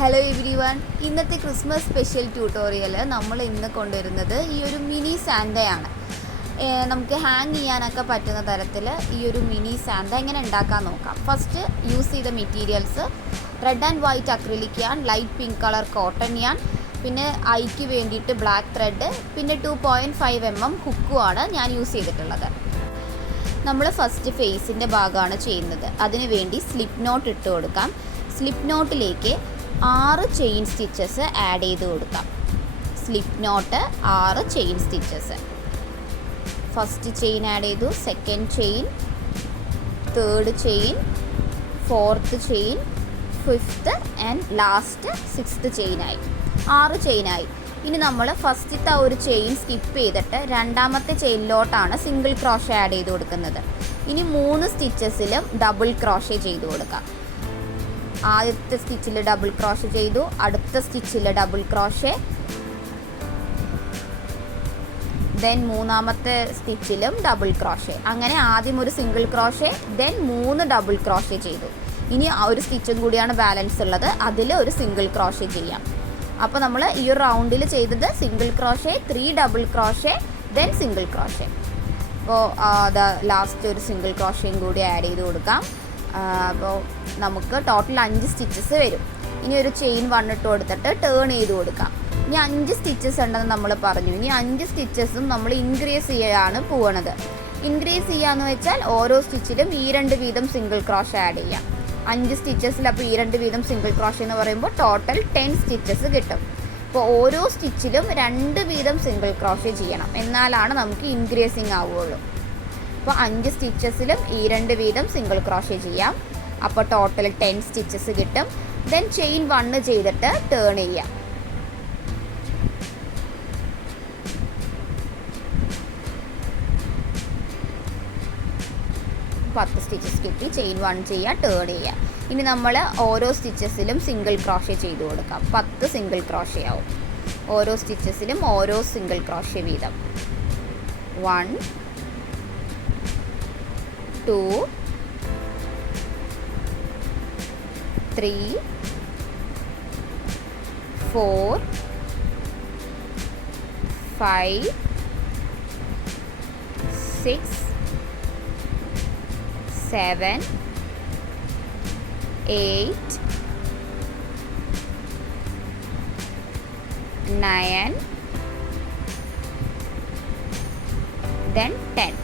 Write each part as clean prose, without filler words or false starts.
Hello every one. ഇന്നത്തെ Christmas special tutorial നമ്മൾ ഇന്ന് കൊണ്ടുവരുന്നത് ഈ ഒരു മിനി സാന്തയാണ്. നമുക്ക് ഹാങ് ചെയ്യാനൊക്കെ പറ്റുന്ന തരത്തിൽ ഈ ഒരു മിനി സാന്ത എങ്ങനെ ഉണ്ടാക്കാൻ നോക്കാം. ഫസ്റ്റ് യൂസ് ചെയ്ത materials red and white acrylic yarn, light pink colour cotton yarn, പിന്നെ ഐക്ക് വേണ്ടിയിട്ട് ബ്ലാക്ക് ത്രെഡ്, പിന്നെ 2.5 mm ഹുക്കുമാണ് ഞാൻ യൂസ് ചെയ്തിട്ടുള്ളത്. നമ്മൾ ഫസ്റ്റ് ഫേസിൻ്റെ ഭാഗമാണ് ചെയ്യുന്നത്. അതിനു വേണ്ടി സ്ലിപ്പ് നോട്ട് ഇട്ട് കൊടുക്കാം. സ്ലിപ്പ് നോട്ടിലേക്ക് 6 ചെയിൻ സ്റ്റിച്ചസ് ആഡ് ചെയ്ത് കൊടുക്കാം. Slip knot 6 chain stitches. First chain add ചെയ്തു, second chain, third chain, fourth chain, fifth and last 6th ചെയിനായി. 6 ചെയിനായി. ഇനി നമ്മൾ ഫസ്റ്റത്തെ ഒരു ചെയിൻ സ്കിപ്പ് ചെയ്തിട്ട് രണ്ടാമത്തെ ചെയിനിലോട്ടാണ് സിംഗിൾ ക്രോഷേ ആഡ് ചെയ്ത് കൊടുക്കുന്നത്. ഇനി 3 സ്റ്റിച്ചസിലും ഡബിൾ ക്രോഷേ ചെയ്ത് കൊടുക്കാം. ആദ്യത്തെ സ്റ്റിച്ചിൽ ഡബിൾ ക്രോഷേ ചെയ്തു, അടുത്ത സ്റ്റിച്ചിൽ ഡബിൾ ക്രോഷേ, ദെൻ മൂന്നാമത്തെ സ്റ്റിച്ചിലും ഡബിൾ ക്രോഷേ. അങ്ങനെ ആദ്യം ഒരു single crochet, then 3 double crochet ചെയ്തു. ഇനി ഒരു സ്റ്റിച്ചും കൂടിയാണ് ബാലൻസ് ഉള്ളത്, അതിൽ ഒരു സിംഗിൾ ക്രോഷേ ചെയ്യാം. അപ്പോൾ നമ്മൾ ഈ ഒരു റൗണ്ടിൽ ചെയ്തത് single crochet, 3 double crochet, then single crochet. അപ്പോൾ ലാസ്റ്റ് ഒരു സിംഗിൾ ക്രോഷയും കൂടി ആഡ് ചെയ്ത് കൊടുക്കാം. അപ്പോൾ നമുക്ക് ടോട്ടൽ 5 സ്റ്റിച്ചസ് വരും. ഇനി ഒരു ചെയിൻ 1 ഇട്ട് കൊടുത്തിട്ട് ടേൺ ചെയ്ത് കൊടുക്കാം. ഇനി 5 സ്റ്റിച്ചസ് ഉണ്ടെന്ന് നമ്മൾ പറഞ്ഞു. ഇനി 5 സ്റ്റിച്ചസും നമ്മൾ ഇൻക്രീസ് ചെയ്യാണ് പോകണത്. ഇൻക്രീസ് ചെയ്യാന്ന് വെച്ചാൽ ഓരോ സ്റ്റിച്ചിലും ഈ 2 വീതം സിംഗിൾ ക്രോഷ് ആഡ് ചെയ്യാം. 5 സ്റ്റിച്ചസിൽ അപ്പോൾ ഈ 2 വീതം സിംഗിൾ ക്രോഷ് എന്ന് പറയുമ്പോൾ ടോട്ടൽ 10 സ്റ്റിച്ചസ് കിട്ടും. അപ്പോൾ ഓരോ സ്റ്റിച്ചിലും 2 വീതം സിംഗിൾ ക്രോഷ് ചെയ്യണം, എന്നാലാണ് നമുക്ക് ഇൻക്രീസിങ് ആവുകയുള്ളൂ. അപ്പോൾ 5 സ്റ്റിച്ചസിലും ഈ 2 വീതം സിംഗിൾ ക്രോഷേ ചെയ്യാം. അപ്പോൾ ടോട്ടൽ 10 സ്റ്റിച്ചസ് കിട്ടും. ദെൻ ചെയിൻ 1 ചെയ്തിട്ട് ടേൺ ചെയ്യാം. 10 സ്റ്റിച്ചസ് കിട്ടി. ചെയിൻ 1 ചെയ്യുക, ടേൺ ചെയ്യുക. ഇനി നമ്മൾ ഓരോ സ്റ്റിച്ചസിലും സിംഗിൾ ക്രോഷേ ചെയ്ത് കൊടുക്കാം. 10 സിംഗിൾ ക്രോഷേ ആവും. ഓരോ സ്റ്റിച്ചസിലും ഓരോ സിംഗിൾ ക്രോഷേ വീതം. 1 2 3 4 5 6 7 8 9 then 10.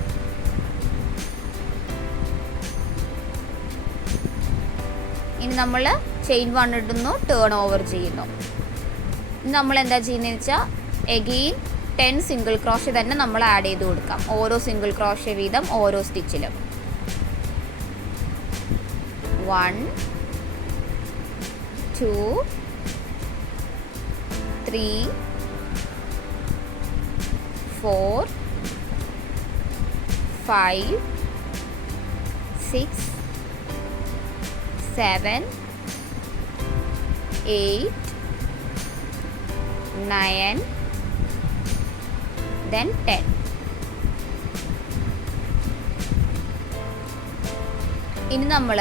ഇനി നമ്മൾ ചെയിൻ 1 ഇടുന്നു, ടേൺ ഓവർ ചെയ്യുന്നു. നമ്മൾ എന്താ ചെയ്യുന്നതെന്ന് വെച്ചാൽ എഗെയിൻ 10 സിംഗിൾ ക്രോഷേ തന്നെ നമ്മൾ ആഡ് ചെയ്ത് കൊടുക്കാം. ഓരോ സിംഗിൾ ക്രോഷേ വീതം ഓരോ സ്റ്റിച്ചിലും. 1 2 3 4 5 6 7 8 9 then 10. ഇനി നമ്മൾ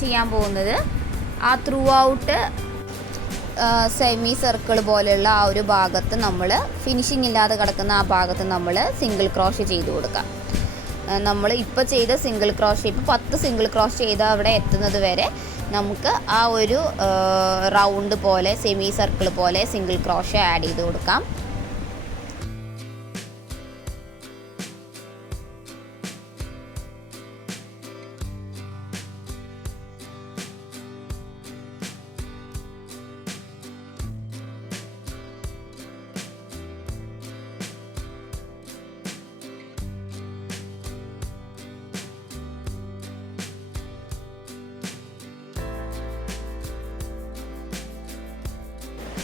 ചെയ്യാൻ പോകുന്നത് ആ ത്രൂ ഔട്ട് സെമി സർക്കിൾ പോലെയുള്ള ആ ഒരു ഭാഗത്ത് നമ്മൾ ഫിനിഷിംഗ് ഇല്ലാതെ കിടക്കുന്ന ആ ഭാഗത്ത് നമ്മൾ സിംഗിൾ ക്രോഷേ ചെയ്ത് കൊടുക്കാം. നമ്മൾ ഇപ്പോൾ ചെയ്ത സിംഗിൾ ക്രോഷേ, ഇപ്പോൾ 10 സിംഗിൾ ക്രോഷ് ചെയ്ത് അവിടെ എത്തുന്നത് വരെ നമുക്ക് ആ ഒരു റൗണ്ട് പോലെ സെമി സർക്കിൾ പോലെ സിംഗിൾ ക്രോഷേ ആഡ് ചെയ്ത് കൊടുക്കാം.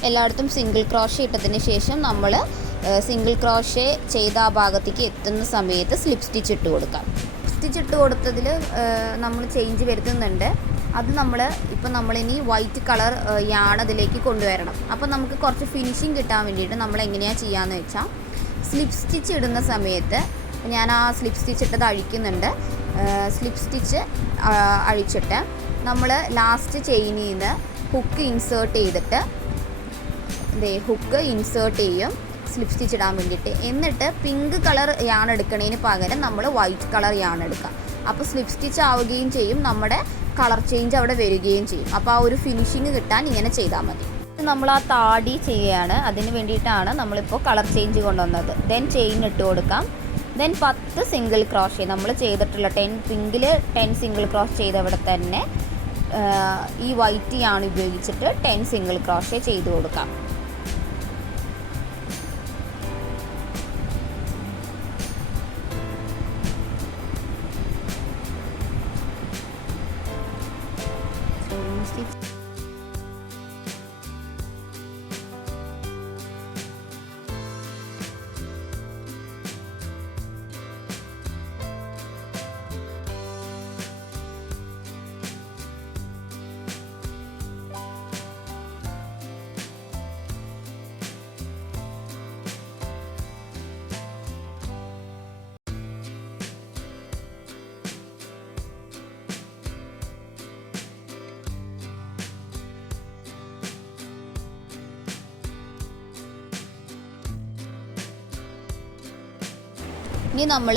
എല്ലായിടത്തും സിംഗിൾ ക്രോഷേ ഇട്ടതിന് ശേഷം നമ്മൾ സിംഗിൾ ക്രോഷേ ചെയ്ത ആ ഭാഗത്തേക്ക് എത്തുന്ന സമയത്ത് സ്ലിപ്പ് സ്റ്റിച്ച് ഇട്ട് കൊടുക്കാം. സ്റ്റിച്ച് ഇട്ട് കൊടുത്തതിൽ നമ്മൾ ചേഞ്ച് വരുത്തുന്നുണ്ട്. അത് നമ്മളിനി വൈറ്റ് കളർ യാൺ അതിലേക്ക് കൊണ്ടുവരണം. അപ്പോൾ നമുക്ക് കുറച്ച് ഫിനിഷിങ് കിട്ടാൻ വേണ്ടിയിട്ട് നമ്മൾ എങ്ങനെയാണ് ചെയ്യാമെന്ന് വെച്ചാൽ, സ്ലിപ്പ് സ്റ്റിച്ച് ഇടുന്ന സമയത്ത് ഞാൻ ആ സ്ലിപ്പ് സ്റ്റിച്ച് ഇട്ടത് അഴിക്കുന്നുണ്ട്. സ്ലിപ്പ് സ്റ്റിച്ച് അഴിച്ചിട്ട് നമ്മൾ ലാസ്റ്റ് ചെയിനിൽ നിന്ന് ഹുക്ക് ഇൻസേർട്ട് ചെയ്തിട്ട് ഹുക്ക് ഇൻസേർട്ട് ചെയ്യും സ്ലിപ്പ് സ്റ്റിച്ച് ഇടാൻ വേണ്ടിയിട്ട്. എന്നിട്ട് പിങ്ക് കളർ യാൺ എടുക്കണതിന് പകരം നമ്മൾ വൈറ്റ് കളർ യാൺ എടുക്കുക. അപ്പോൾ സ്ലിപ്പ് സ്റ്റിച്ച് ആവുകയും ചെയ്യും, നമ്മുടെ കളർ ചേഞ്ച് അവിടെ വരികയും ചെയ്യും. അപ്പോൾ ആ ഒരു ഫിനിഷിങ് കിട്ടാൻ ഇങ്ങനെ ചെയ്താൽ മതി. നമ്മൾ ആ താടി ചെയ്യുകയാണ്, അതിന് വേണ്ടിയിട്ടാണ് നമ്മളിപ്പോൾ കളർ ചേഞ്ച് കൊണ്ടുവന്നത്. ദെൻ ചെയിൻ ഇട്ട് കൊടുക്കാം. ദെൻ 10 സിംഗിൾ ക്രോഷേ നമ്മൾ ചെയ്തിട്ടുള്ള 10 പിങ്കിൽ 10 സിംഗിൾ ക്രോഷ് ചെയ്തവിടെ തന്നെ ഈ വൈറ്റ് യാൺ ഉപയോഗിച്ചിട്ട് 10 സിംഗിൾ ക്രോഷേ ചെയ്ത് കൊടുക്കാം. ഇനി നമ്മൾ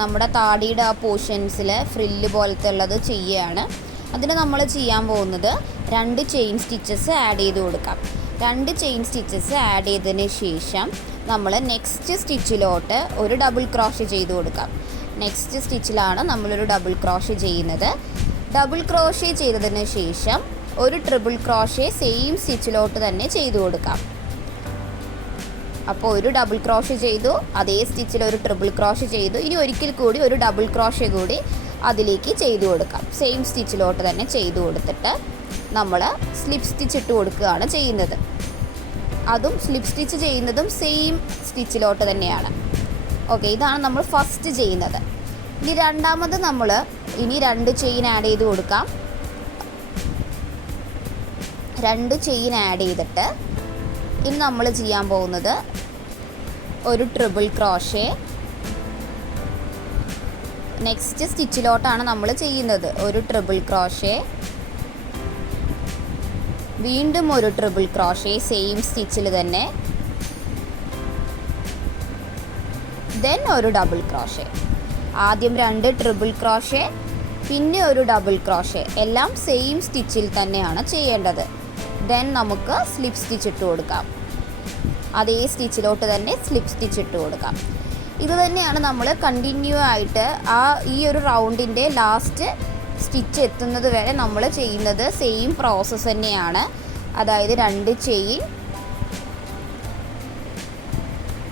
നമ്മുടെ താടിയുടെ ആ പോർഷൻസിൽ ഫ്രില്ല് പോലത്തെ ഉള്ളത് ചെയ്യുകയാണ്. അതിന് നമ്മൾ ചെയ്യാൻ പോകുന്നത് 2 ചെയിൻ സ്റ്റിച്ചസ് ആഡ് ചെയ്ത് കൊടുക്കാം. 2 ചെയിൻ സ്റ്റിച്ചസ് ആഡ് ചെയ്തതിന് ശേഷം നമ്മൾ നെക്സ്റ്റ് സ്റ്റിച്ചിലോട്ട് ഒരു ഡബിൾ ക്രോഷ് ചെയ്ത് കൊടുക്കാം. നെക്സ്റ്റ് സ്റ്റിച്ചിലാണ് നമ്മളൊരു ഡബിൾ ക്രോഷ് ചെയ്യുന്നത്. ഡബിൾ ക്രോഷ് ചെയ്തതിന് ശേഷം ഒരു ട്രിപ്പിൾ ക്രോഷ് സെയിം സ്റ്റിച്ചിലോട്ട് തന്നെ ചെയ്ത് കൊടുക്കാം. അപ്പോൾ ഒരു ഡബിൾ ക്രോഷ് ചെയ്തു, അതേ സ്റ്റിച്ചിൽ ഒരു ട്രിപ്പിൾ ക്രോഷ് ചെയ്തു. ഇനി ഒരിക്കൽ കൂടി ഒരു ഡബിൾ ക്രോഷ് കൂടി അതിലേക്ക് ചെയ്തു കൊടുക്കാം. സെയിം സ്റ്റിച്ചിലോട്ട് തന്നെ ചെയ്തു കൊടുത്തിട്ട് നമ്മൾ സ്ലിപ്പ് സ്റ്റിച്ച് ഇട്ട് കൊടുക്കുകയാണ് ചെയ്യുന്നത്. അതും സ്ലിപ്പ് സ്റ്റിച്ച് ചെയ്യുന്നതും സെയിം സ്റ്റിച്ചിലോട്ട് തന്നെയാണ്. ഓക്കെ, ഇതാണ് നമ്മൾ ഫസ്റ്റ് ചെയ്യുന്നത്. ഇനി രണ്ടാമത് നമ്മൾ 2 ചെയിൻ ആഡ് ചെയ്ത് കൊടുക്കാം. 2 ചെയിൻ ആഡ് ചെയ്തിട്ട് ഇനി നമ്മൾ ചെയ്യാൻ പോകുന്നത് ഒരു ട്രിപ്പിൾ ക്രോഷേ നെക്സ്റ്റ് സ്റ്റിച്ചിലോട്ടാണ് നമ്മൾ ചെയ്യുന്നത്. ഒരു ട്രിപ്പിൾ ക്രോഷേ, വീണ്ടും ഒരു ട്രിപ്പിൾ ക്രോഷേ സെയിം സ്റ്റിച്ചിൽ തന്നെ, ദെൻ ഒരു ഡബിൾ ക്രോഷേ. ആദ്യം 2 ട്രിപ്പിൾ ക്രോഷേ, പിന്നെ ഒരു ഡബിൾ ക്രോഷേ, എല്ലാം സെയിം സ്റ്റിച്ചിൽ തന്നെയാണ് ചെയ്യേണ്ടത്. ദെൻ നമുക്ക് സ്ലിപ്പ് സ്റ്റിച്ച് ഇട്ട് കൊടുക്കാം. അതേ സ്റ്റിച്ചിലോട്ട് തന്നെ സ്ലിപ്പ് സ്റ്റിച്ച് ഇട്ട് കൊടുക്കാം. ഇത് തന്നെയാണ് നമ്മൾ കണ്ടിന്യൂ ആയിട്ട് ഈ ഒരു റൗണ്ടിൻ്റെ ലാസ്റ്റ് സ്റ്റിച്ച് എത്തുന്നത് വരെ നമ്മൾ ചെയ്യുന്നത്. സെയിം പ്രോസസ്സ് തന്നെയാണ്. അതായത് 2 ചെയിൻ,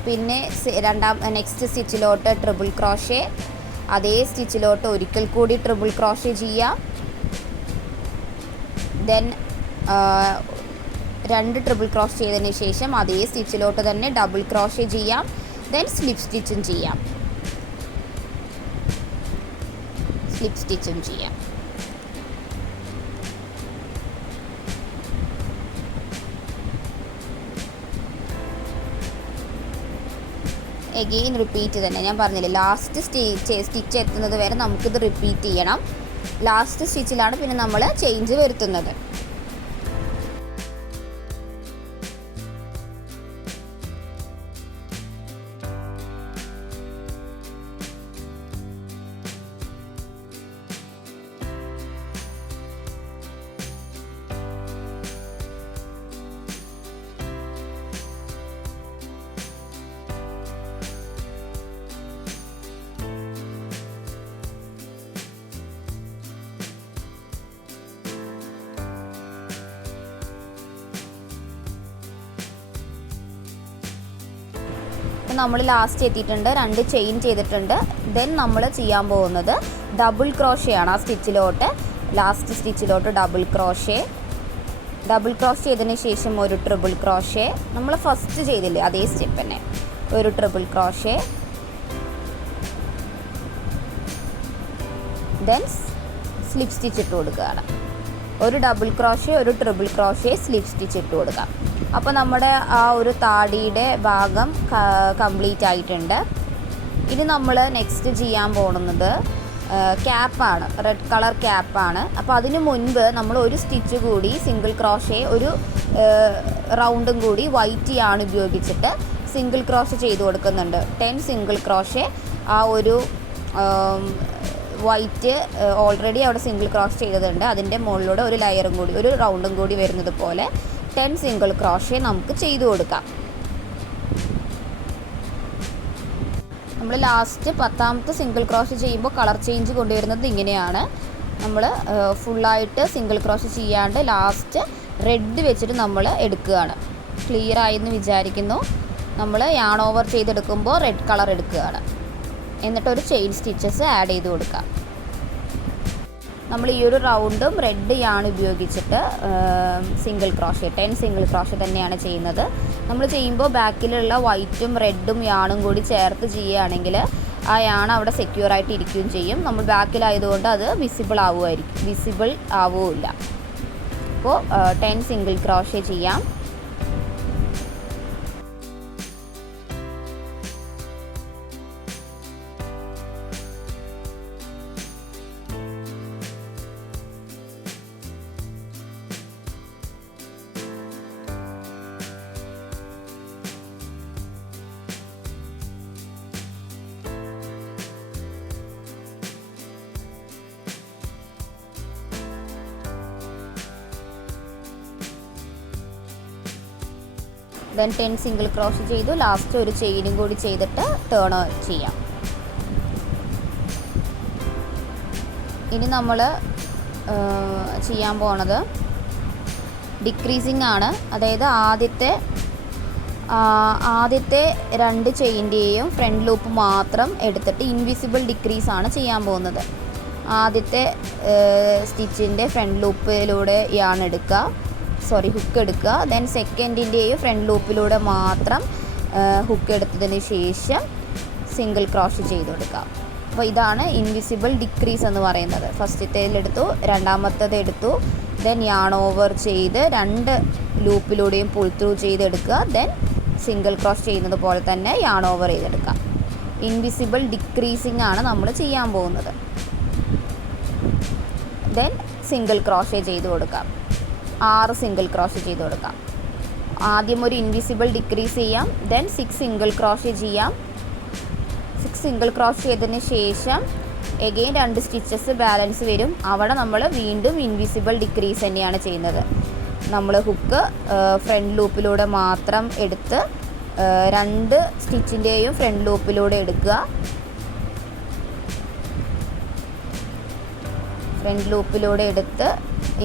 പിന്നെ നെക്സ്റ്റ് സ്റ്റിച്ചിലോട്ട് ട്രിപ്പിൾ ക്രോഷേ, അതേ സ്റ്റിച്ചിലോട്ട് ഒരിക്കൽ കൂടി ട്രിപ്പിൾ ക്രോഷേ ചെയ്യാം. ദെൻ 2 ട്രിപ്പിൾ ക്രോഷ് ചെയ്തതിന് ശേഷം അതേ സ്റ്റിച്ചിലോട്ട് തന്നെ ഡബിൾ ക്രോഷേ ചെയ്യാം. ദെൻ സ്ലിപ്പ് സ്റ്റിച്ചും ചെയ്യാം. എഗെയിൻ റിപ്പീറ്റ് തന്നെ. ഞാൻ പറഞ്ഞില്ലേ, ലാസ്റ്റ് സ്റ്റിച്ച് എത്തുന്നത് വരെ നമുക്കിത് റിപ്പീറ്റ് ചെയ്യണം. ലാസ്റ്റ് സ്റ്റിച്ചിലാണ് പിന്നെ നമ്മൾ ചേഞ്ച് വരുത്തുന്നത്. നമ്മൾ ലാസ്റ്റ് എത്തിയിട്ടുണ്ട്. 2 ചെയിൻ ചെയ്തിട്ടുണ്ട്. ദെൻ നമ്മൾ ചെയ്യാൻ പോകുന്നത് ഡബിൾ ക്രോഷേ ആണ്. ആ സ്റ്റിച്ചിലോട്ട് ലാസ്റ്റ് സ്റ്റിച്ചിലോട്ട് ഡബിൾ ക്രോഷേ ചെയ്തതിന് ശേഷം ഒരു ട്രിപ്പിൾ ക്രോഷേ, നമ്മൾ ഫസ്റ്റ് ചെയ്തില്ലേ അതേ സ്റ്റെപ്പ് തന്നെ, ഒരു triple crochet, then slip stitch ഇട്ട് കൊടുക്കുകയാണ്. ഒരു ഡബിൾ ക്രോഷേ, ഒരു ട്രിപ്പിൾ ക്രോഷേ, സ്ലിപ്പ് സ്റ്റിച്ച് ഇട്ട് കൊടുക്കാം. അപ്പോൾ നമ്മുടെ ആ ഒരു താടിയുടെ ഭാഗം കംപ്ലീറ്റ് ആയിട്ടുണ്ട്. ഇനി നമ്മൾ നെക്സ്റ്റ് ചെയ്യാൻ പോകുന്നത് ക്യാപ്പാണ്, റെഡ് കളർ ക്യാപ്പാണ്. അപ്പോൾ അതിന് മുൻപ് നമ്മൾ ഒരു സ്റ്റിച്ച് കൂടി സിംഗിൾ ക്രോഷേ, ഒരു റൗണ്ടും കൂടി വൈറ്റ് യാണ് ഉപയോഗിച്ചിട്ട് സിംഗിൾ ക്രോഷേ ചെയ്ത് കൊടുക്കുന്നുണ്ട്. 10 സിംഗിൾ ക്രോഷേ. ആ ഒരു വൈറ്റ് ഓൾറെഡി അവിടെ സിംഗിൾ ക്രോഷ് ചെയ്തതുണ്ട്, അതിൻ്റെ മുകളിലൂടെ ഒരു ലെയറും കൂടി, ഒരു റൗണ്ടും കൂടി വരുന്നത് പോലെ 10 സിംഗിൾ ക്രോഷേ നമുക്ക് ചെയ്ത് കൊടുക്കാം. നമ്മൾ ലാസ്റ്റ് 10ാമത്തെ സിംഗിൾ ക്രോഷ് ചെയ്യുമ്പോൾ കളർ ചേഞ്ച് കൊണ്ടുവരുന്നത് ഇങ്ങനെയാണ്. നമ്മൾ ഫുള്ളായിട്ട് സിംഗിൾ ക്രോഷ് ചെയ്യാണ്ട് ലാസ്റ്റ് റെഡ് വെച്ചിട്ട് നമ്മൾ എടുക്കുകയാണ്. ക്ലിയർ ആയെന്ന് വിചാരിക്കുന്നു. നമ്മൾ യാൺ ഓവർ ചെയ്തെടുക്കുമ്പോൾ റെഡ് കളർ എടുക്കുകയാണ്. എന്നിട്ടൊരു ചെയിൻ സ്റ്റിച്ചസ് ആഡ് ചെയ്ത് കൊടുക്കാം. നമ്മൾ ഈ ഒരു റൗണ്ടും റെഡ് യാണ് ഉപയോഗിച്ചിട്ട് സിംഗിൾ ക്രോഷേ, 10 സിംഗിൾ ക്രോഷേ തന്നെയാണ് ചെയ്യുന്നത്. നമ്മൾ ചെയ്യുമ്പോൾ ബാക്കിലുള്ള വൈറ്റും റെഡും യാണും കൂടി ചേർത്ത് ചെയ്യുകയാണെങ്കിൽ ആ യാണ് അവിടെ സെക്യൂർ ആയിട്ട് ഇരിക്കുകയും ചെയ്യും. നമ്മൾ ബാക്കിലായതുകൊണ്ട് അത് വിസിബിൾ ആവുകയില്ല. അപ്പോൾ 10 സിംഗിൾ ക്രോഷേ ചെയ്യാം. ദെൻ 10 സിംഗിൾ ക്രോഷ് ചെയ്തു. ലാസ്റ്റ് ഒരു ചെയിനും കൂടി ചെയ്തിട്ട് ടേൺ ചെയ്യാം. ഇനി നമ്മൾ ചെയ്യാൻ പോണത് ഡിക്രീസിങ് ആണ്. അതായത് ആദ്യത്തെ 2 ചെയിൻ്റെയും ഫ്രണ്ട് ലൂപ്പ് മാത്രം എടുത്തിട്ട് ഇൻവിസിബിൾ ഡിക്രീസ് ആണ് ചെയ്യാൻ പോകുന്നത്. ആദ്യത്തെ സ്റ്റിച്ചിൻ്റെ ഫ്രണ്ട് ലൂപ്പിലൂടെ ഹുക്ക് എടുക്കുക. ദെൻ സെക്കൻഡിൻ്റെയും ഫ്രണ്ട് ലൂപ്പിലൂടെ മാത്രം ഹുക്ക് എടുത്തതിന് ശേഷം സിംഗിൾ ക്രോഷ് ചെയ്ത് കൊടുക്കുക. അപ്പോൾ ഇതാണ് ഇൻവിസിബിൾ ഡിക്രീസ് എന്ന് പറയുന്നത്. ഫസ്റ്റത്തേലെടുത്തു, രണ്ടാമത്തേത് എടുത്തു, ദെൻ യാൺ ഓവർ ചെയ്ത് 2 ലൂപ്പിലൂടെയും പുൾ ത്രൂ ചെയ്തെടുക്കുക. ദെൻ സിംഗിൾ ക്രോഷ് ചെയ്യുന്നത് പോലെ തന്നെ യാൺ ഓവർ ചെയ്തെടുക്കുക. ഇൻവിസിബിൾ ഡിക്രീസിങ് ആണ് നമ്മൾ ചെയ്യാൻ പോകുന്നത്. ദെൻ സിംഗിൾ ക്രോഷേ ചെയ്ത് കൊടുക്കാം. 6 സിംഗിൾ ക്രോഷ് ചെയ്ത് കൊടുക്കാം. ആദ്യം ഒരു ഇൻവിസിബിൾ ഡിക്രീസ് ചെയ്യാം. ദെൻ 6 സിംഗിൾ ക്രോഷ് ചെയ്യാം. 6 സിംഗിൾ ക്രോഷ് ചെയ്തതിന് ശേഷം എഗെയിൻ 2 സ്റ്റിച്ചസ് ബാലൻസ് വരും. അവിടെ നമ്മൾ വീണ്ടും ഇൻവിസിബിൾ ഡിക്രീസ് തന്നെയാണ് ചെയ്യുന്നത്. നമ്മൾ ഹുക്ക് ഫ്രണ്ട് ലൂപ്പിലൂടെ മാത്രം എടുത്ത് 2 സ്റ്റിച്ചിൻ്റെയും ഫ്രണ്ട് ലൂപ്പിലൂടെ എടുക്കുക. ഫ്രണ്ട് ലൂപ്പിലൂടെ എടുത്ത്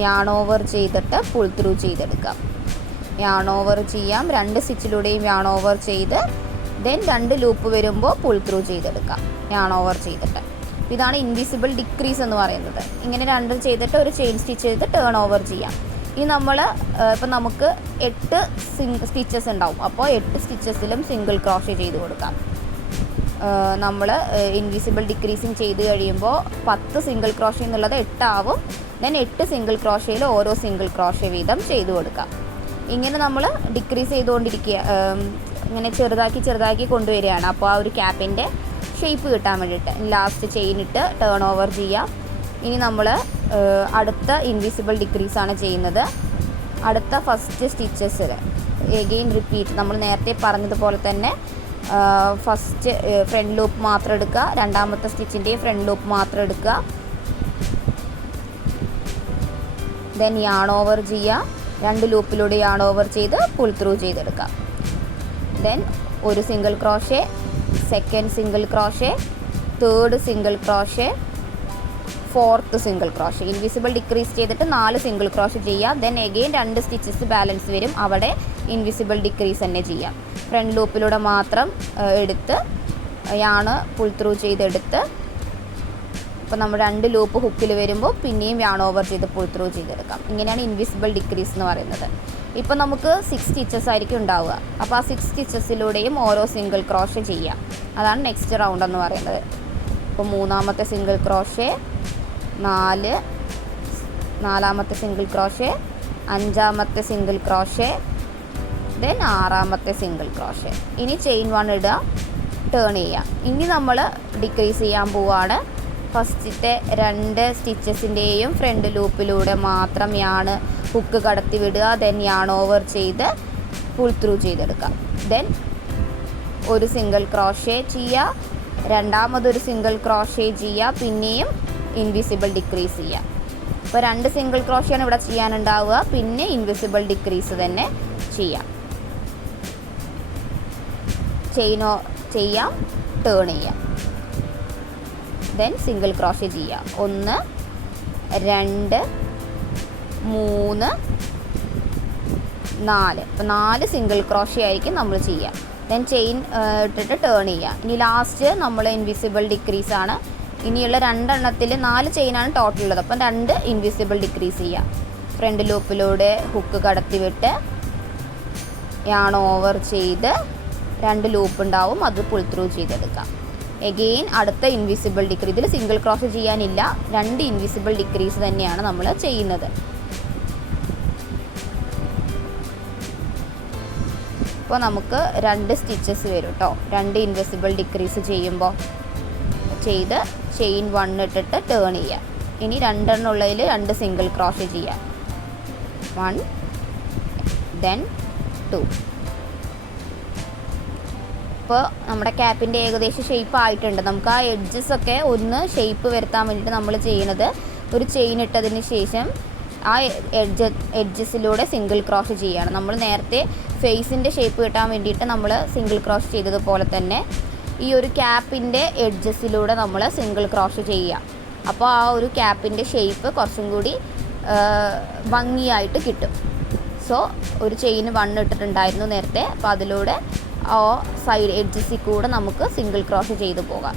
യാൺ ഓവർ ചെയ്തിട്ട് പുൾ ത്രൂ ചെയ്തെടുക്കാം. യാൺ ഓവർ ചെയ്യാം. 2 സ്റ്റിച്ചിലൂടെയും യാൺ ഓവർ ചെയ്ത് ദെൻ 2 ലൂപ്പ് വരുമ്പോൾ പുൾ ത്രൂ ചെയ്തെടുക്കാം യാൺ ഓവർ ചെയ്തിട്ട്. ഇതാണ് ഇൻവിസിബിൾ ഡിക്രീസ് എന്ന് പറയുന്നത്. ഇങ്ങനെ 2 ചെയ്തിട്ട് ഒരു ചെയിൻ സ്റ്റിച്ച് ചെയ്ത് ടേൺ ഓവർ ചെയ്യാം. ഇനി നമ്മൾ ഇപ്പം നമുക്ക് 8 സ്റ്റിച്ചസ് ഉണ്ടാവും. അപ്പോൾ 8 സ്റ്റിച്ചസിലും സിംഗിൾ ക്രോഷേ ചെയ്ത് കൊടുക്കാം. നമ്മൾ ഇൻവിസിബിൾ ഡിക്രീസിങ് ചെയ്ത് കഴിയുമ്പോൾ 10 സിംഗിൾ ക്രോഷേ എന്നുള്ളത് 8 ആവും. ദെൻ 8 സിംഗിൾ ക്രോഷയിൽ ഓരോ സിംഗിൾ ക്രോഷേ വീതം ചെയ്ത് കൊടുക്കാം. ഇങ്ങനെ നമ്മൾ ഡിക്രീസ് ചെയ്തുകൊണ്ടിരിക്കുക, ഇങ്ങനെ ചെറുതാക്കി കൊണ്ടുവരികയാണ്. അപ്പോൾ ആ ഒരു ക്യാപ്പിൻ്റെ ഷേപ്പ് കിട്ടാൻ വേണ്ടിയിട്ട് ലാസ്റ്റ് ചെയിനിട്ട് ടേൺ ഓവർ ചെയ്യാം. ഇനി നമ്മൾ അടുത്ത ഇൻവിസിബിൾ ഡിക്രീസാണ് ചെയ്യുന്നത്. അടുത്ത ഫസ്റ്റ് സ്റ്റിച്ചസിൽ എഗെയിൻ റിപ്പീറ്റ് നമ്മൾ നേരത്തെ പറഞ്ഞതുപോലെ തന്നെ ഫസ്റ്റ് ഫ്രണ്ട് ലൂപ്പ് മാത്രം എടുക്കുക. രണ്ടാമത്തെ സ്റ്റിച്ചിൻ്റെയും ഫ്രണ്ട് ലൂപ്പ് മാത്രം എടുക്കുക. ദെൻ യാൺ ഓവർ ചെയ്യുക. 2 ലൂപ്പിലൂടെ യാൺ ഓവർ ചെയ്ത് പുൾ ത്രൂ ചെയ്തെടുക്കാം. ദെൻ ഒരു single crochet, second single crochet, third single crochet, 4th single crochet. Invisible decrease ചെയ്തിട്ട് 4 സിംഗിൾ ക്രോഷേ ചെയ്യുക. ദെൻ എഗെയിൻ 2 സ്റ്റിച്ചസ് ബാലൻസ് വരും. അവിടെ ഇൻവിസിബിൾ ഡിക്രീസ് തന്നെ ചെയ്യാം. ഫ്രണ്ട് ലൂപ്പിലൂടെ മാത്രം എടുത്ത് യാണ് പുൾ ത്രൂ ചെയ്തെടുത്ത് അപ്പോൾ നമ്മൾ 2 ലൂപ്പ് ഹുക്കിൽ വരുമ്പോൾ പിന്നെയും യാൺ ഓവർ ചെയ്ത് പുൾ ത്രൂ ചെയ്തെടുക്കാം. ഇങ്ങനെയാണ് ഇൻവിസിബിൾ ഡിക്രീസ് എന്ന് പറയുന്നത്. ഇപ്പോൾ നമുക്ക് 6 സ്റ്റിച്ചസ് ആയിരിക്കും ഉണ്ടാവുക. അപ്പോൾ ആ 6 സ്റ്റിച്ചസിലൂടെയും ഓരോ സിംഗിൾ ക്രോഷേ ചെയ്യാം. അതാണ് നെക്സ്റ്റ് റൗണ്ട് എന്ന് പറയുന്നത്. ഇപ്പോൾ 3ാമത്തെ സിംഗിൾ ക്രോഷേ, 4ാമത്തെ സിംഗിൾ ക്രോഷേ, 5ാമത്തെ സിംഗിൾ ക്രോഷേ, ദെൻ 6ാമത്തെ സിംഗിൾ ക്രോഷേ. ഇനി ചെയിൻ 1 ഇടുക, ടേൺ ചെയ്യാം. ഇനി നമ്മൾ ഡിക്രീസ് ചെയ്യാൻ പോവുകയാണ്. ഫസ്റ്റത്തെ 2 സ്റ്റിച്ചസിൻ്റെയും ഫ്രണ്ട് ലൂപ്പിലൂടെ മാത്രം യാണ് ഹുക്ക് കടത്തി വിടുക. ദെൻ യാൺ ഓവർ ചെയ്ത് പുൾ ത്രൂ ചെയ്തെടുക്കുക. ദെൻ ഒരു സിംഗിൾ ക്രോഷേ ചെയ്യുക, രണ്ടാമതൊരു സിംഗിൾ ക്രോഷേ ചെയ്യുക, പിന്നെയും ഇൻവിസിബിൾ ഡിക്രീസ് ചെയ്യുക. അപ്പോൾ 2 സിംഗിൾ ക്രോഷയാണ് ഇവിടെ ചെയ്യാനുണ്ടാവുക, പിന്നെ ഇൻവിസിബിൾ ഡിക്രീസ് തന്നെ ചെയ്യാം. ചെയിനോ ചെയ്യാം, ടേൺ ചെയ്യാം. ദെൻ സിംഗിൾ ക്രോഷേ ചെയ്യുക. 1 2 3 4. അപ്പോൾ 4 സിംഗിൾ ക്രോഷേ ആയിരിക്കും നമ്മൾ ചെയ്യുക. ദെൻ ചെയിൻ ഇട്ടിട്ട് ടേൺ ചെയ്യുക. ഇനി ലാസ്റ്റ് നമ്മൾ ഇൻവിസിബിൾ ഡിക്രീസ് ആണ്. ഇനിയുള്ള 2 എണ്ണത്തിൽ 4 ചെയിനാണ് ടോട്ടൽ ഉള്ളത്. അപ്പം 2 ഇൻവിസിബിൾ ഡിക്രീസ് ചെയ്യുക. ഫ്രണ്ട് ലൂപ്പിലൂടെ ഹുക്ക് കടത്തി വിട്ട് യാൺ ഓവർ ചെയ്ത് 2 ലൂപ്പ് ഉണ്ടാവും, അത് പുൾ ത്രൂ ചെയ്തെടുക്കാം. എഗെയിൻ അടുത്ത ഇൻവിസിബിൾ ഡിക്രീസ്. ഇതിൽ സിംഗിൾ ക്രോസ് ചെയ്യാനില്ല, 2 ഇൻവിസിബിൾ ഡിക്രീസ് തന്നെയാണ് നമ്മൾ ചെയ്യുന്നത്. ഇപ്പോൾ നമുക്ക് 2 സ്റ്റിച്ചസ് വരും കേട്ടോ. 2 ഇൻവിസിബിൾ ഡിക്രീസ് ചെയ്യുമ്പോൾ ചെയ്ത് ചെയിൻ 1 ഇട്ടിട്ട് ടേൺ ചെയ്യുക. ഇനി 2 എണ്ണം ഉള്ളതിൽ 2 സിംഗിൾ ക്രോഷ് ചെയ്യുക. 1 ദെൻ 2. ഇപ്പോൾ നമ്മുടെ ക്യാപ്പിൻ്റെ ഏകദേശം ഷേപ്പ് ആയിട്ടുണ്ട്. നമുക്ക് ആ എഡ്ജസൊക്കെ ഒന്ന് ഷേപ്പ് വരുത്താൻ വേണ്ടിയിട്ട് നമ്മൾ ചെയ്യുന്നത്, ഒരു ചെയിൻ ഇട്ടതിന് ശേഷം ആ എഡ്ജസിലൂടെ സിംഗിൾ ക്രോഷ് ചെയ്യുകയാണ്. നമ്മൾ നേരത്തെ ഫേസിൻ്റെ ഷേപ്പ് കിട്ടാൻ വേണ്ടിയിട്ട് നമ്മൾ സിംഗിൾ ക്രോഷ് ചെയ്തതുപോലെ തന്നെ ഈ ഒരു ക്യാപ്പിൻ്റെ എഡ്ജസിലൂടെ നമ്മൾ സിംഗിൾ ക്രോഷ് ചെയ്യുക. അപ്പോൾ ആ ഒരു ക്യാപ്പിൻ്റെ ഷേപ്പ് കുറച്ചും കൂടി ഭംഗിയായിട്ട് കിട്ടും. സോ ഒരു ചെയിൻ 1 ഇട്ടിട്ടുണ്ടായിരുന്നു നേരത്തെ, അപ്പോൾ അതിലൂടെ ആ സൈഡ് എഡ്ജസിൽ കൂടെ നമുക്ക് സിംഗിൾ ക്രോഷ് ചെയ്ത് പോകാം.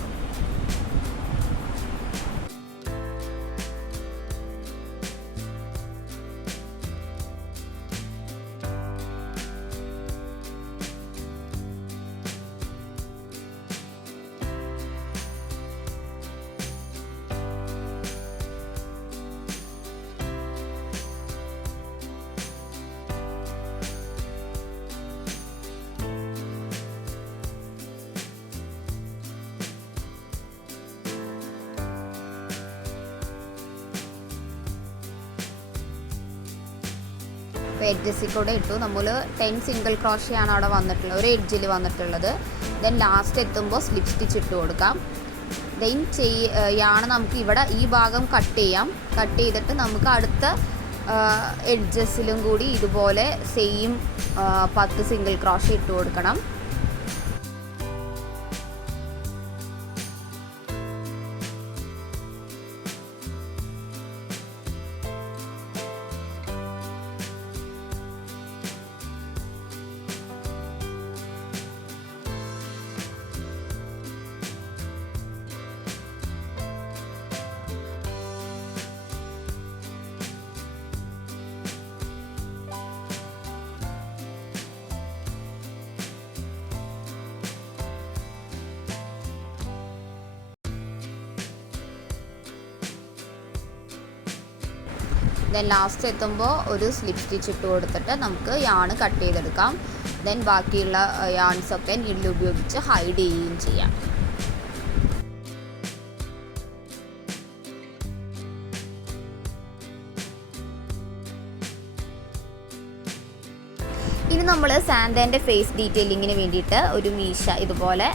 അപ്പോൾ എഡ്ജസിൽ കൂടെ ഇട്ടു. നമ്മൾ 10 സിംഗിൾ ക്രോഷയാണ് അവിടെ വന്നിട്ടുള്ളത്, ഒരു എഡ്ജിൽ വന്നിട്ടുള്ളത്. ദെൻ ലാസ്റ്റ് എത്തുമ്പോൾ സ്ലിപ്പ് സ്റ്റിച്ച് ഇട്ട് കൊടുക്കാം. ദെൻ യാണ് നമുക്ക് ഇവിടെ ഈ ഭാഗം കട്ട് ചെയ്യാം. കട്ട് ചെയ്തിട്ട് നമുക്ക് അടുത്ത എഡ്ജസിലും കൂടി ഇതുപോലെ സെയിം 10 സിംഗിൾ ക്രോഷ് ഇട്ട് കൊടുക്കണം. ദെൻ ലാസ്റ്റ് എത്തുമ്പോൾ ഒരു സ്ലിപ്പ് സ്റ്റിച്ച് ഇട്ട് കൊടുത്തിട്ട് നമുക്ക് യാണ് കട്ട് ചെയ്തെടുക്കാം. ദെൻ ബാക്കിയുള്ള യാൺസൊക്കെ നീഡിൽ ഉപയോഗിച്ച് ഹൈഡ് ചെയ്യുകയും ചെയ്യാം. ഇനി നമ്മൾ സാന്തേൻ്റെ ഫേസ് ഡീറ്റെയിലിങ്ങിന് വേണ്ടിയിട്ട് ഒരു മീശ ഇതുപോലെ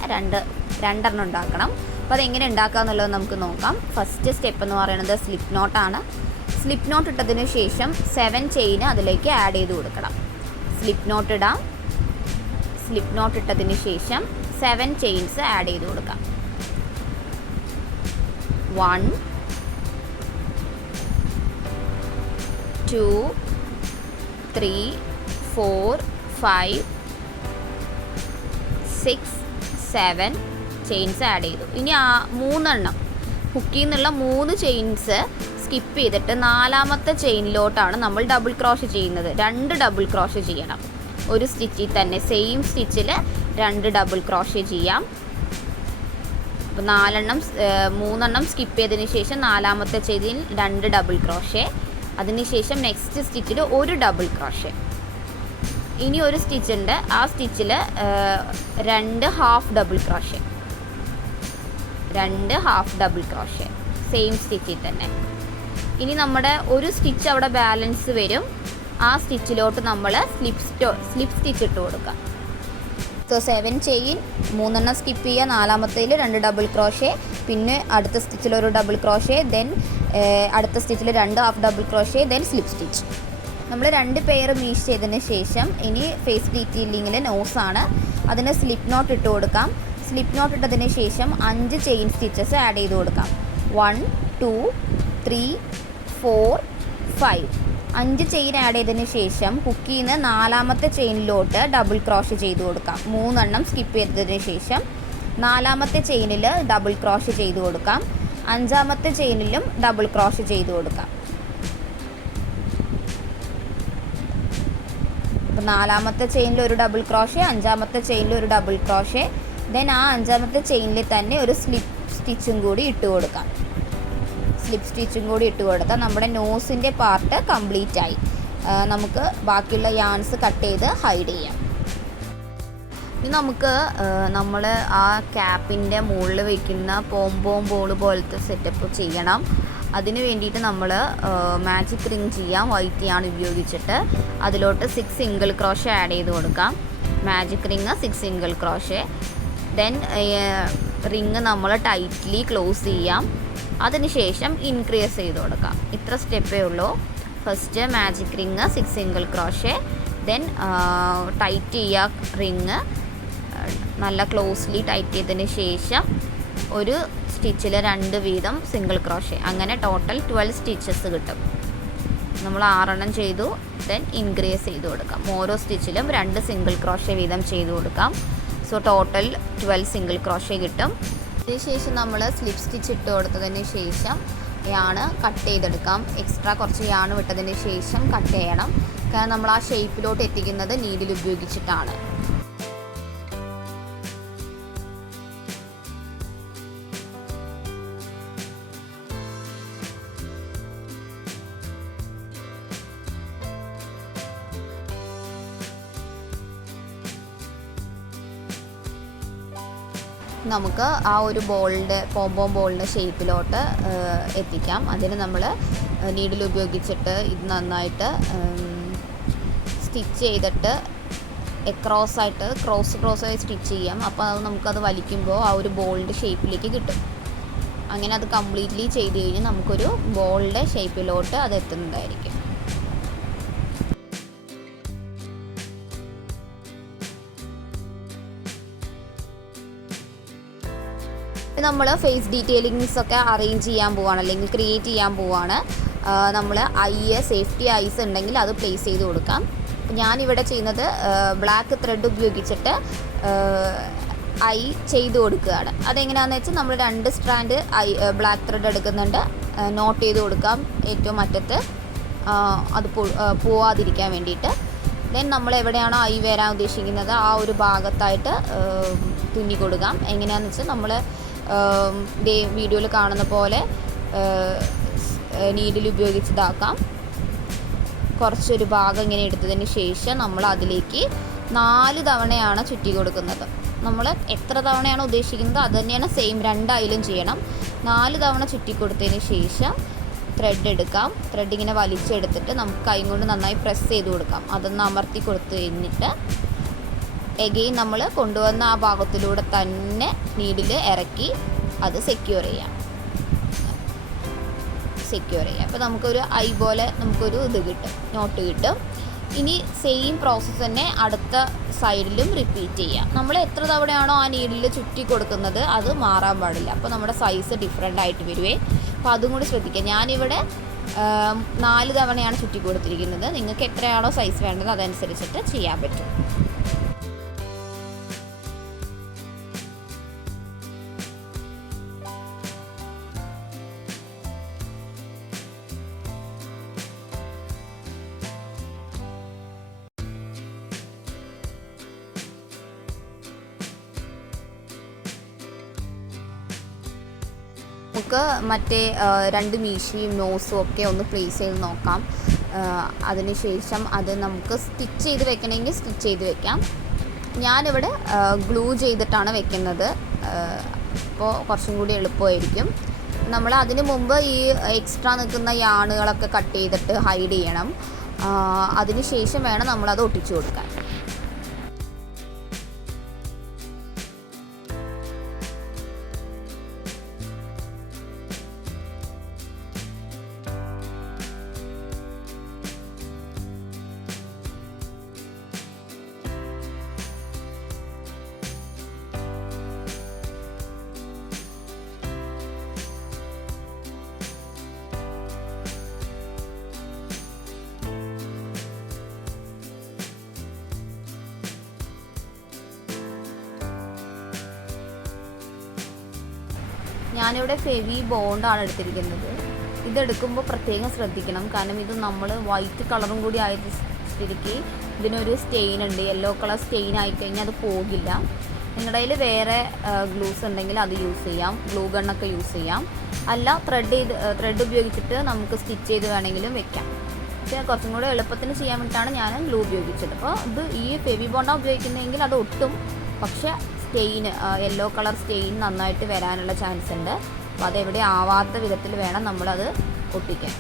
രണ്ടെണ്ണം ഉണ്ടാക്കണം. അപ്പോൾ അതെങ്ങനെ ഉണ്ടാക്കുക എന്നുള്ളത് നമുക്ക് നോക്കാം. ഫസ്റ്റ് സ്റ്റെപ്പ് എന്ന് പറയുന്നത് സ്ലിപ്പ് നോട്ടാണ്. സ്ലിപ്പ് നോട്ട് ഇട്ടതിന് ശേഷം 7 ചെയിൻ അതിലേക്ക് ആഡ് ചെയ്ത് കൊടുക്കണം. സ്ലിപ്പ് നോട്ട് ഇടാം. സ്ലിപ്പ് നോട്ട് ഇട്ടതിന് ശേഷം 7 ചെയിൻസ് ആഡ് ചെയ്ത് കൊടുക്കാം. 1 2 3 4 5 6 7 ചെയിൻസ് ആഡ് ചെയ്തു. ഇനി ആ 3 എണ്ണം ഹുക്കിൽ നിന്നുള്ള 3 ചെയിൻസ് സ്കിപ്പ് ചെയ്തിട്ട് 4ാമത്തെ ചെയിനിലോട്ടാണ് നമ്മൾ ഡബിൾ ക്രോഷ് ചെയ്യുന്നത്. 2 ഡബിൾ ക്രോഷ് ചെയ്യണം. ഒരു സ്റ്റിച്ചിൽ തന്നെ സെയിം സ്റ്റിച്ചിൽ 2 ഡബിൾ ക്രോഷ് ചെയ്യാം. അപ്പോൾ 3 എണ്ണം സ്കിപ്പ് ചെയ്തതിന് ശേഷം 4ാമത്തെ ചെയിനിൽ 2 ഡബിൾ ക്രോഷേ. അതിനുശേഷം നെക്സ്റ്റ് സ്റ്റിച്ചിൽ 1 ഡബിൾ ക്രോഷേ. ഇനി ഒരു സ്റ്റിച്ച് ഉണ്ട്, ആ സ്റ്റിച്ചിൽ 2 half double crochet. 2 half double crochet. Same സ്റ്റിച്ചിൽ തന്നെ. ഇനി നമ്മുടെ ഒരു സ്റ്റിച്ച് അവിടെ ബാലൻസ് വരും. ആ സ്റ്റിച്ചിലോട്ട് നമ്മൾ സ്ലിപ്പ് സ്റ്റിച്ച് ഇട്ട് കൊടുക്കാം. സോ 7 ചെയിൻ 3 സ്കിപ്പ് ചെയ്യുക, 4-മത്തേൽ 2 ഡബിൾ ക്രോഷേ, പിന്നെ അടുത്ത സ്റ്റിച്ചിൽ ഒരു ഡബിൾ ക്രോഷേ, ദെൻ അടുത്ത സ്റ്റിച്ചിൽ 2 half double crochet, then slip stitch. നമ്മൾ 2 പെയർ മീഷ് ചെയ്തതിന് ശേഷം ഇനി ഫേസ് ഡീറ്റെയിലിങ്ങിൽ നോസാണ്, അതിന് സ്ലിപ്പ് നോട്ട് ഇട്ട് കൊടുക്കാം. സ്ലിപ്പ് നോട്ട് ഇട്ടതിന് ശേഷം 5 ചെയിൻ സ്റ്റിച്ചസ് ആഡ് ചെയ്ത് കൊടുക്കാം. 1 2 3 4 5. 5 ചെയിൻ ആഡ് ചെയ്തതിന് ശേഷം ഹുക്കിൽ നിന്ന് 4-മത്തെ ചെയിനിലോട്ട് ഡബിൾ ക്രോഷ് ചെയ്ത് കൊടുക്കാം. 3 സ്കിപ്പ് ചെയ്തതിന് ശേഷം 4-മത്തെ ചെയിനിൽ ഡബിൾ ക്രോഷ് ചെയ്ത് കൊടുക്കാം. 5-മത്തെ ചെയിനിലും ഡബിൾ ക്രോഷ് ചെയ്ത് കൊടുക്കാം. അപ്പോൾ 4-മത്തെ ചെയിനിൽ ഒരു ഡബിൾ ക്രോഷേ, 5-മത്തെ ചെയിനിൽ ഒരു ഡബിൾ ക്രോഷേ, ദെൻ ആ 5-മത്തെ ചെയിനിൽ തന്നെ ഒരു സ്ലിപ്പ് സ്റ്റിച്ചും കൂടി ഇട്ട് കൊടുക്കാം. സ്ലിപ്പ് സ്റ്റിച്ചും കൂടി ഇട്ട് കൊടുത്താൽ നമ്മുടെ നോസിൻ്റെ പാർട്ട് കംപ്ലീറ്റ് ആയി. നമുക്ക് ബാക്കിയുള്ള യാൺസ് കട്ട് ചെയ്ത് ഹൈഡ് ചെയ്യാം. ഇനി നമുക്ക് നമ്മൾ ആ ക്യാപ്പിൻ്റെ മുകളിൽ വയ്ക്കുന്ന പോംപോം ബോൾ പോലത്തെ സെറ്റപ്പ് ചെയ്യണം. അതിന് വേണ്ടിയിട്ട് നമ്മൾ മാജിക് റിങ് ചെയ്യാം. വൈറ്റ് യാൺ ഉപയോഗിച്ചിട്ട് അതിലോട്ട് 6 സിംഗിൾ ക്രോഷേ ആഡ് ചെയ്ത് കൊടുക്കാം. Magic ring 6 single crochet. Then ring നമ്മൾ ടൈറ്റ്ലി ക്ലോസ് ചെയ്യാം. അതിനുശേഷം ഇൻക്രീസ് ചെയ്ത് കൊടുക്കാം. ഇത്ര സ്റ്റെപ്പേ ഉള്ളൂ. First magic ring 6 single crochet, then tight ചെയ്യുക റിങ്, നല്ല ക്ലോസ്ലി ടൈറ്റ് ചെയ്തതിന് ശേഷം ഒരു സ്റ്റിച്ചിൽ 2 വീതം സിംഗിൾ ക്രോഷേ, അങ്ങനെ ടോട്ടൽ 12 സ്റ്റിച്ചസ് കിട്ടും. നമ്മൾ 6 ചെയ്തു. ദെൻ ഇൻക്രീസ് ചെയ്ത് കൊടുക്കാം. ഓരോ സ്റ്റിച്ചിലും 2 സിംഗിൾ ക്രോഷേ വീതം ചെയ്ത് കൊടുക്കാം. സോ ടോട്ടൽ 12 സിംഗിൾ ക്രോഷേ കിട്ടും. അതിനുശേഷം നമ്മൾ സ്ലിപ്പ് സ്റ്റിച്ച് ഇട്ട് കൊടുത്തതിന് ശേഷം യാണ് കട്ട് ചെയ്തെടുക്കാം. എക്സ്ട്രാ കുറച്ച് യാണ് വിട്ടതിന് ശേഷം കട്ട് ചെയ്യണം. കാരണം നമ്മൾ ആ ഷേപ്പിലോട്ട് എത്തിക്കുന്നത് നീഡിൽ ഉപയോഗിച്ചിട്ടാണ്. നമുക്ക് ആ ഒരു പോംപോം ബോളിൻ്റെ ഷേപ്പിലോട്ട് എത്തിക്കാം. അതിന് നമ്മൾ നീഡിൽ ഉപയോഗിച്ചിട്ട് ഇത് നന്നായിട്ട് സ്റ്റിച്ച് ചെയ്തിട്ട് ക്രോസായി സ്റ്റിച്ച് ചെയ്യാം. അപ്പോൾ അത് നമുക്കത് വലിക്കുമ്പോൾ ആ ഒരു ബോളിൻ്റെ ഷേപ്പിലേക്ക് കിട്ടും. അങ്ങനെ അത് കംപ്ലീറ്റ്ലി ചെയ്ത് കഴിഞ്ഞാൽ നമുക്കൊരു ബോളിൻ്റെ ഷേപ്പിലോട്ട് അത് എത്തുന്നതായിരിക്കും. നമ്മൾ ഫേസ് ഡീറ്റെയിലിങ്സ് ഒക്കെ അറേഞ്ച് ചെയ്യാൻ പോവുകയാണ്, അല്ലെങ്കിൽ ക്രിയേറ്റ് ചെയ്യാൻ പോവുകയാണ്. നമ്മൾ സേഫ്റ്റി ഐസ് ഉണ്ടെങ്കിൽ അത് പ്ലേസ് ചെയ്ത് കൊടുക്കാം. ഞാനിവിടെ ചെയ്യുന്നത് ബ്ലാക്ക് ത്രെഡ് ഉപയോഗിച്ചിട്ട് ഐ ചെയ്ത് കൊടുക്കുകയാണ്. അതെങ്ങനെയാണെന്ന് വെച്ചാൽ നമ്മൾ 2 സ്ട്രാൻഡ് ബ്ലാക്ക് ത്രെഡ് എടുക്കുന്നുണ്ട്, നോട്ട് ചെയ്ത് കൊടുക്കാം ഏറ്റവും അറ്റത്ത്, അത് പോവാതിരിക്കാൻ വേണ്ടിയിട്ട്. ദെൻ നമ്മൾ എവിടെയാണോ ഐ വരാൻ ഉദ്ദേശിക്കുന്നത് ആ ഒരു ഭാഗത്തായിട്ട് തുന്നി കൊടുക്കാം. എങ്ങനെയാണെന്ന് വെച്ചാൽ നമ്മൾ വീഡിയോയിൽ കാണുന്ന പോലെ നീഡിൽ ഉപയോഗിച്ചതാക്കാം. കുറച്ചൊരു ഭാഗം ഇങ്ങനെ എടുത്തതിന് ശേഷം നമ്മൾ അതിലേക്ക് 4 തവണയാണ് ചുറ്റി കൊടുക്കുന്നത്. നമ്മൾ എത്ര തവണയാണോ ഉദ്ദേശിക്കുന്നത് അത് തന്നെയാണ് സെയിം 2 ഐലും ചെയ്യണം. 4 തവണ ചുറ്റി കൊടുത്തതിന് ശേഷം ത്രെഡ് എടുക്കാം. ത്രെഡ് ഇങ്ങനെ വലിച്ചെടുത്തിട്ട് നമുക്ക് കൈ കൊണ്ട് നന്നായി പ്രസ് ചെയ്ത് കൊടുക്കാം. അതൊന്ന് അമർത്തി കൊടുത്തു കഴിഞ്ഞിട്ട് എഗെയിൻ നമ്മൾ കൊണ്ടുവന്ന ആ ഭാഗത്തിലൂടെ തന്നെ നീഡിൽ ഇറക്കി അത് സെക്യൂർ ചെയ്യാം. അപ്പോൾ നമുക്കൊരു ഐ പോലെ നമുക്കൊരു ഇത് കിട്ടും, നോട്ട് കിട്ടും. ഇനി സെയിം പ്രോസസ്സ് തന്നെ അടുത്ത സൈഡിലും റിപ്പീറ്റ് ചെയ്യാം. നമ്മൾ എത്ര തവണയാണോ ആ നീഡിൽ ചുറ്റി കൊടുക്കുന്നത് അത് മാറാൻ പാടില്ല. അപ്പോൾ നമ്മുടെ സൈസ് ഡിഫറെൻ്റ് ആയിട്ട് വരുവേ. അപ്പോൾ അതും കൂടി ശ്രദ്ധിക്കുക. ഞാനിവിടെ 4 തവണയാണ് ചുറ്റി കൊടുത്തിരിക്കുന്നത്. നിങ്ങൾക്ക് എത്രയാണോ സൈസ് വേണ്ടത് അതനുസരിച്ചിട്ട് ചെയ്യാൻ പറ്റും. നമുക്ക് മറ്റേ 2 മീശയും നോസും ഒക്കെ ഒന്ന് പ്ലേസ് ചെയ്ത് നോക്കാം. അതിനുശേഷം അത് നമുക്ക് സ്റ്റിച്ച് ചെയ്ത് വെക്കണമെങ്കിൽ സ്റ്റിച്ച് ചെയ്ത് വെക്കാം. ഞാനിവിടെ ഗ്ലൂ ചെയ്തിട്ടാണ് വെക്കുന്നത്. അപ്പോൾ കുറച്ചും കൂടി എളുപ്പമായിരിക്കും. നമ്മൾ അതിന് മുമ്പ് ഈ എക്സ്ട്രാ നിൽക്കുന്ന യാണുകളൊക്കെ കട്ട് ചെയ്തിട്ട് ഹൈഡ് ചെയ്യണം. അതിന് ശേഷം വേണം നമ്മളത് ഒട്ടിച്ചു കൊടുക്കാൻ. ഞാനിവിടെ ഫെവി ബോണ്ടാണ് എടുത്തിരിക്കുന്നത്. ഇതെടുക്കുമ്പോൾ പ്രത്യേകം ശ്രദ്ധിക്കണം, കാരണം ഇത് നമ്മൾ വൈറ്റ് കളറും കൂടി ആയത് സ്ഥിതിക്ക് ഇതിനൊരു സ്റ്റെയിൻ ഉണ്ട്. യെല്ലോ കളർ സ്റ്റെയിൻ ആയി കഴിഞ്ഞാൽ അത് പോകില്ല. നിങ്ങളുടെ കയ്യിൽ വേറെ ഗ്ലൂസ് ഉണ്ടെങ്കിൽ അത് യൂസ് ചെയ്യാം, ഗ്ലൂ ഗണ്ണൊക്കെ യൂസ് ചെയ്യാം. അല്ല ത്രെഡ് ഉപയോഗിച്ചിട്ട് നമുക്ക് സ്റ്റിച്ച് ചെയ്ത് വേണമെങ്കിലും വെക്കാം. പക്ഷേ കുറച്ചും കൂടെ എളുപ്പത്തിന് ചെയ്യാൻ വേണ്ടിയിട്ടാണ് ഞാൻ ഗ്ലൂ ഉപയോഗിച്ചത്. അപ്പോൾ ഇത് ഈ ഫെവി ബോണ്ടാണ് ഉപയോഗിക്കുന്നതെങ്കിൽ അത് ഒട്ടും, പക്ഷേ സ്റ്റെയിൻ യെല്ലോ കളർ സ്റ്റെയിൻ നന്നായിട്ട് വരാനുള്ള ചാൻസ് ഉണ്ട്. അപ്പോൾ അതെവിടെ ആവാത്ത വിധത്തിൽ വേണം നമ്മളത് ഒട്ടിക്കാൻ.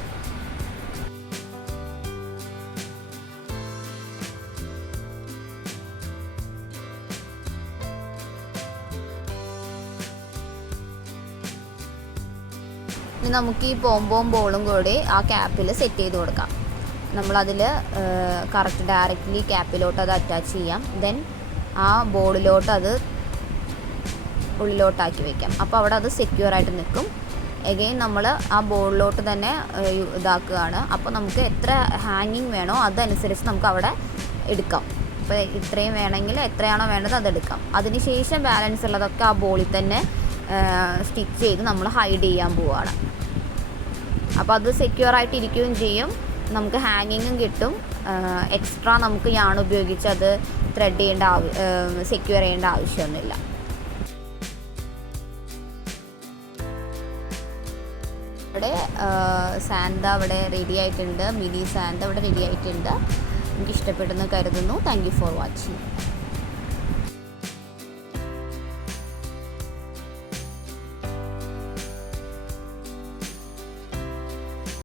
ഇനി നമുക്ക് ഈ പോംപോം ബോളും കൂടി ആ ക്യാപ്പിൽ സെറ്റ് ചെയ്ത് കൊടുക്കാം. നമ്മളതിൽ കറക്റ്റ് ഡയറക്റ്റ്ലി ക്യാപ്പിലോട്ട് അത് അറ്റാച്ച് ചെയ്യാം. ദെൻ ആ ബോളിലോട്ട് അത് ഉള്ളിലോട്ടാക്കി വയ്ക്കാം. അപ്പോൾ അവിടെ അത് സെക്യൂർ ആയിട്ട് നിൽക്കും. എഗെയിൻ നമ്മൾ ആ ബോളിലോട്ട് തന്നെ ഇതാക്കുകയാണ്. അപ്പോൾ നമുക്ക് എത്ര ഹാങ്ങിങ് വേണോ അതനുസരിച്ച് നമുക്ക് അവിടെ എടുക്കാം. അപ്പോൾ ഇത്രയും വേണമെങ്കിൽ എത്രയാണോ വേണ്ടത് അതെടുക്കാം. അതിനുശേഷം ബാലൻസ് ഉള്ളതൊക്കെ ആ ബോളിൽ തന്നെ സ്റ്റിച്ച് ചെയ്ത് നമ്മൾ ഹൈഡ് ചെയ്യാൻ പോവുകയാണ്. അപ്പോൾ അത് സെക്യൂർ ആയിട്ട് ഇരിക്കുകയും ചെയ്യും, നമുക്ക് ഹാങ്ങിങ്ങും കിട്ടും. എക്സ്ട്രാ നമുക്ക് യാൺ ഉപയോഗിച്ച് അത് ത്രെഡ് ചെയ്യേണ്ട സെക്യൂർ ചെയ്യേണ്ട ആവശ്യമൊന്നുമില്ല. ഇവിടെ സാന്ത ഇവിടെ റെഡി ആയിട്ടുണ്ട്, മിനി സാന്ത ഇവിടെ റെഡി ആയിട്ടുണ്ട്. എനിക്ക് ഇഷ്ടപ്പെടുന്നു കരുതുന്നു. Thank you for watching.